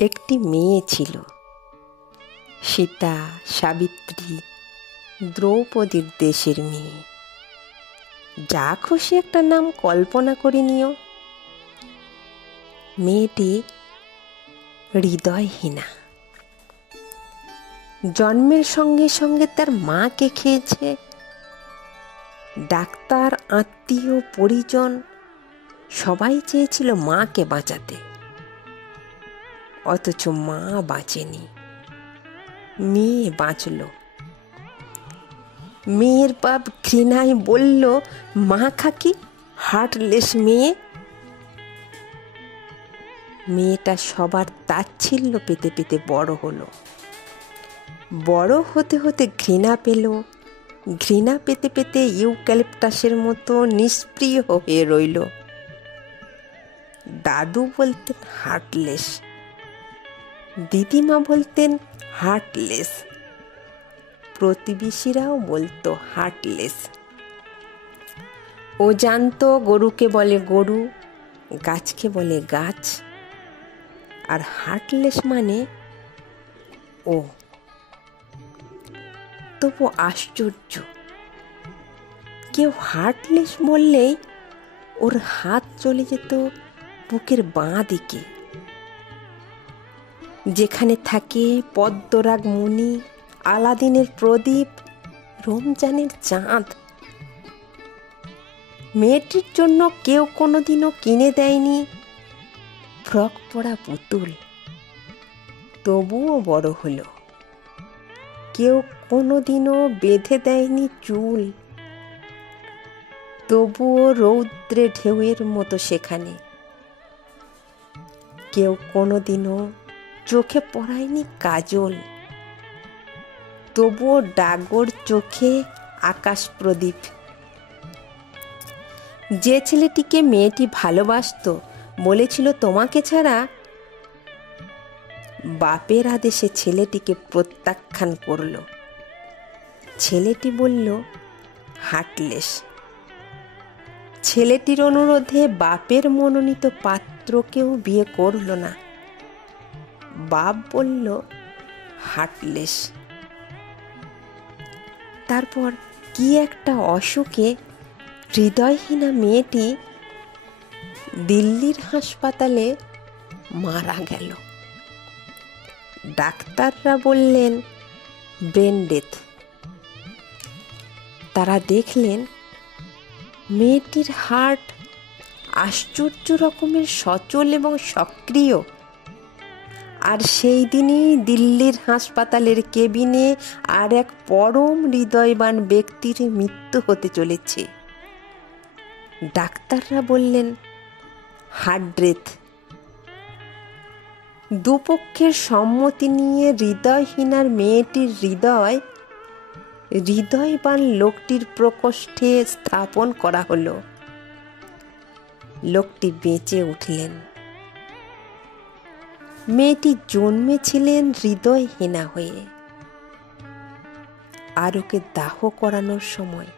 একটি মেয়ে ছিল, সীতা, সাবিত্রী, দ্রৌপদীর দেশের মেয়ে। যা খুশি একটা নাম কল্পনা করে নিও। মেয়েটি হৃদয়হীনা। জন্মের সঙ্গে সঙ্গে তার মাকে খেয়েছে। ডাক্তার, আত্মীয়, পরিজন সবাই চেয়েছিল মাকে বাঁচাতে, অথচ মা বাঁচেনি, মেয়ে বাঁচল। মেয়ের বাপ ঘৃণায় বলল, মা খাকি, হার্টলেস মেয়ে। মেয়েটা সবার তাচ্ছিল্য পেতে পেতে বড় হলো। বড় হতে হতে ঘৃণা পেল, ঘৃণা পেতে পেতে ইউক্যালিপটাসের মতো নিষ্প্রিয় হয়ে রইল। দাদু বলতেন হার্টলেস, দিদিমা বলতেন হার্টলেস, প্রতিবেশীরাও বলতো হার্টলেস। ও জানতো গরুকে বলে গরু, গাছকে বলে গাছ, আর হার্টলেস মানে ও। তবু আশ্চর্য, কেউ হার্টলেস বললেই ওর হাত চলে যেত বুকের বাঁ দিকে, যেখানে থাকে পদ্মরাগ মণি, আলাদিনের প্রদীপ, রমজানের চাঁদ। মেয়েটির জন্য কেউ কোনোদিনও কিনে দেয়নি ফ্রক পরা পুতুল, তবুও বড় হলো। কেউ কোনোদিনও বেঁধে দেয়নি চুল, তবুও রৌদ্রে ঢেউয়ের মতো সেখানে। কেউ কোনোদিনও চোখে পড়ায়নি কাজল, তবুও ডাগর চোখে আকাশ প্রদীপ। যে ছেলেটিকে মেয়েটি ভালোবাসতো, বলেছিল তোমাকে ছাড়া, বাপের আদেশে ছেলেটিকে প্রত্যাখ্যান করল। ছেলেটি বলল হার্টলেস। ছেলেটির অনুরোধে বাপের মনোনীত পাত্রকেও বিয়ে করল না। বাপ বলল হার্টলেস। তারপর কি একটা অসুখে হৃদয়হীনা মেয়েটি দিল্লির হাসপাতালে মারা গেল। ডাক্তাররা বললেন ব্রেন ডেথ। তারা দেখলেন মেয়েটির হার্ট আশ্চর্য রকমের সচল এবং সক্রিয়। আর সেই দিনই দিল্লির হাসপাতালের কেবিনে আর এক পরম হৃদয়বান ব্যক্তির মৃত্যু হতে চলেছে। ডাক্তাররা বললেন হার্ট ডেথ। দুপক্ষের সম্মতি নিয়ে হৃদয়হীনার মেয়েটির হৃদয় হৃদয়বান লোকটির প্রকোষ্ঠে স্থাপন করা হলো। লোকটি বেঁচে উঠলেন। মেয়েটি জন্মেছিলেন হৃদয়হীনা হয়ে। আর ওকে দাহ করানোর সময়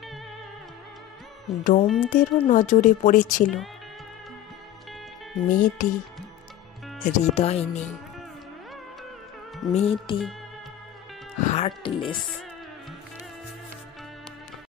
ডোমদেরও নজরে পড়েছিল মেয়েটি হৃদয় নেই, মেয়েটি হার্টলেস।